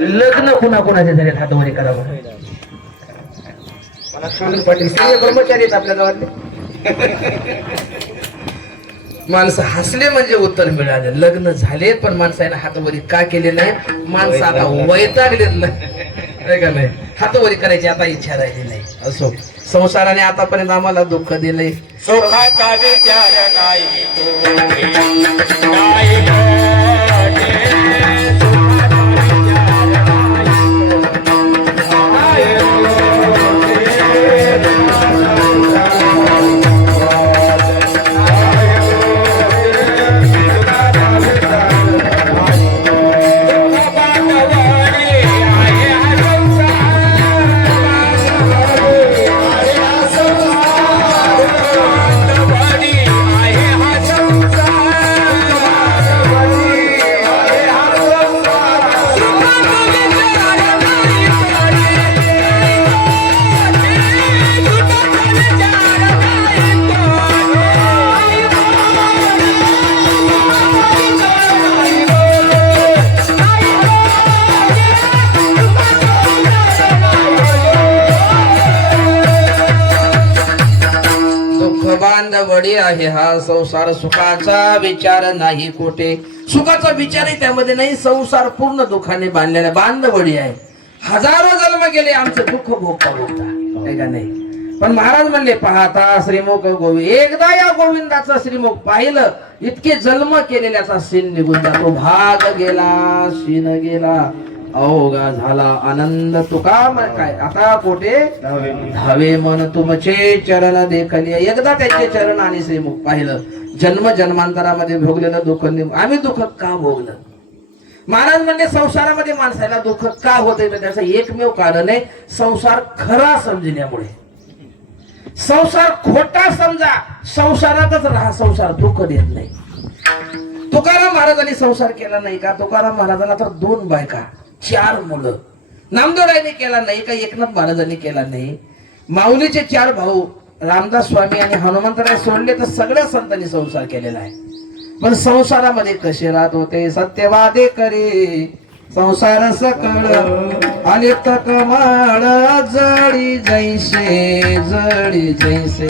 लग्न कुणाकुणाचे झाले हातवरी करा बरं. मला सांग पाटील सगळे कर्मचारी आहेत आपल्या गावातले. माणसं हसले म्हणजे उत्तर मिळाले. लग्न झाले पण माणसाने हातवरी का केले नाही? माणसं आता वैतागलेत नाही का नाही? हातवरी करायची आता इच्छा राहिली नाही. असो, संसाराने आतापर्यंत आम्हाला दुःख दिले. सुखाचा विचार नाही बांधवडी आहे हा संसार. सुखाचा विचार नाही कोठे. सुखाचा विचारही त्यामध्ये नाही. संसार पूर्ण दुःखाने बांधलेला बांधवडी आहे. हजारो जन्म गेले आमचं दुःख भोगता भोगता आहे का नाही? पण महाराज म्हणले पाहता श्रीमुख गोविंद. एकदा या गोविंदाचं श्रीमुख पाहिलं इतके जन्म केलेल्याचा सीन निघून जातो. भाग गेला शीन गेला अवघा झाला आनंद. तुका काय आता कोठे धावे मन तुमचे चरण देखले. एकदा त्याचे चरण आणि श्रीमुख पाहिलं जन्म जन्मांतरामध्ये भोगलेलं दुःख आम्ही दुःख का भोगलं? महाराज म्हणजे संसारामध्ये माणसाला दुःख का होते तर त्याचं एकमेव कारण आहे संसार खरा समजण्यामुळे. संसार खोटा समजा, संसारातच राहा. संसार दुःख देत नाही. तुकाराम महाराजांनी संसार केला नाही का? तुकाराम महाराजांना तर 2 बायका 4 मुलं. नामदेवरायांनी केला नाही का? एकनाथ महाराजांनी केला नाही. माऊलीचे 4 भाऊ रामदास स्वामी आणि हनुमंतराय सोडले तर सगळ्या संतांनी संसार केलेला आहे. पण संसारामध्ये कसे राहत होते? सत्यवादे करे संसार सकळ आणि तकमाळ जडी जैसे जडी जैसे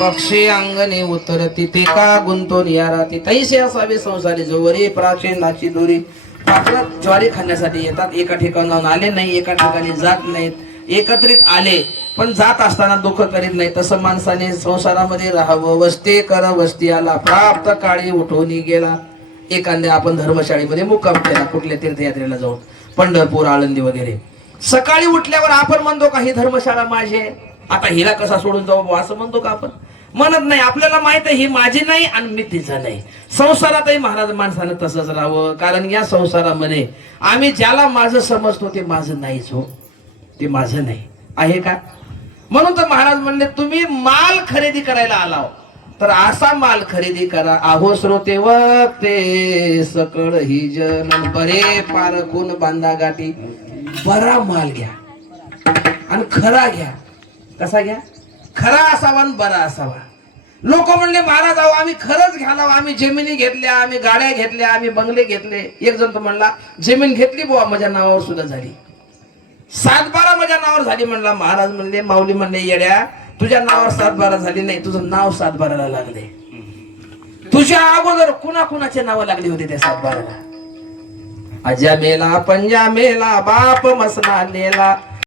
पक्षी अंगणी उतरती ते का गुंतून या राती. तैसे असावे संसारी जोवरी प्राचीन नाची दोरी. पाखरं ज्वारी खाण्यासाठी येतात. एका ठिकाणाहून आले नाही, एका ठिकाणी जात नाहीत. एकत्रित आले पण जात असताना दुःख करीत नाही. तसं माणसाने संसारामध्ये राहावं. वस्ते कर वस्ती आला प्राप्त काळी उठवून गेला. एखाद्या आपण धर्मशाळेमध्ये मुक्काम केला कुठल्या तीर्थयात्रेला जाऊन, पंढरपूर आळंदी वगैरे. सकाळी उठल्यावर आपण म्हणतो का ही धर्मशाळा माझी आहे, आता हिला कसा सोडून जाऊ असं म्हणतो का आपण? म्हणत नाही. आपल्याला माहित आहे ही माझी नाही आणि मी तिचा नाही. संसारातही महाराज माणसानं तसंच राहावं. कारण या संसारामध्ये आम्ही ज्याला माझं समजतो ते माझं नाहीच हो, ते माझं नाही आहे का? म्हणून तर महाराज म्हणले तुम्ही माल खरेदी करायला आलाव तर असा माल खरेदी करा. आहो श्रोते वक्ते सकळ ही जन बरे पारखून बांधा गाठी. बरा माल घ्या आणि खरा घ्या. कसा घ्या? खरा असावा आणि बरा असावा. लोक म्हणले महाराज अहो आम्ही खरंच घ्यायला, आम्ही जमिनी घेतल्या, आम्ही गाड्या घेतल्या, आम्ही बंगले घेतले. एक जण तो म्हणला जमीन घेतली बुवा माझ्या नावावर सुद्धा झाली, 7-12 माझ्या नावावर झाली. म्हणला महाराज म्हणले माऊली म्हणले येड्या तुझ्या नावावर 7-12 झाली नाही, तुझं नाव 7-12ला लागले. तुझ्या अगोदर कुणाकुणाचे नाव लागले होते त्या 7-12ला? अजा मेला पंजा मेला बाप मसना नेला.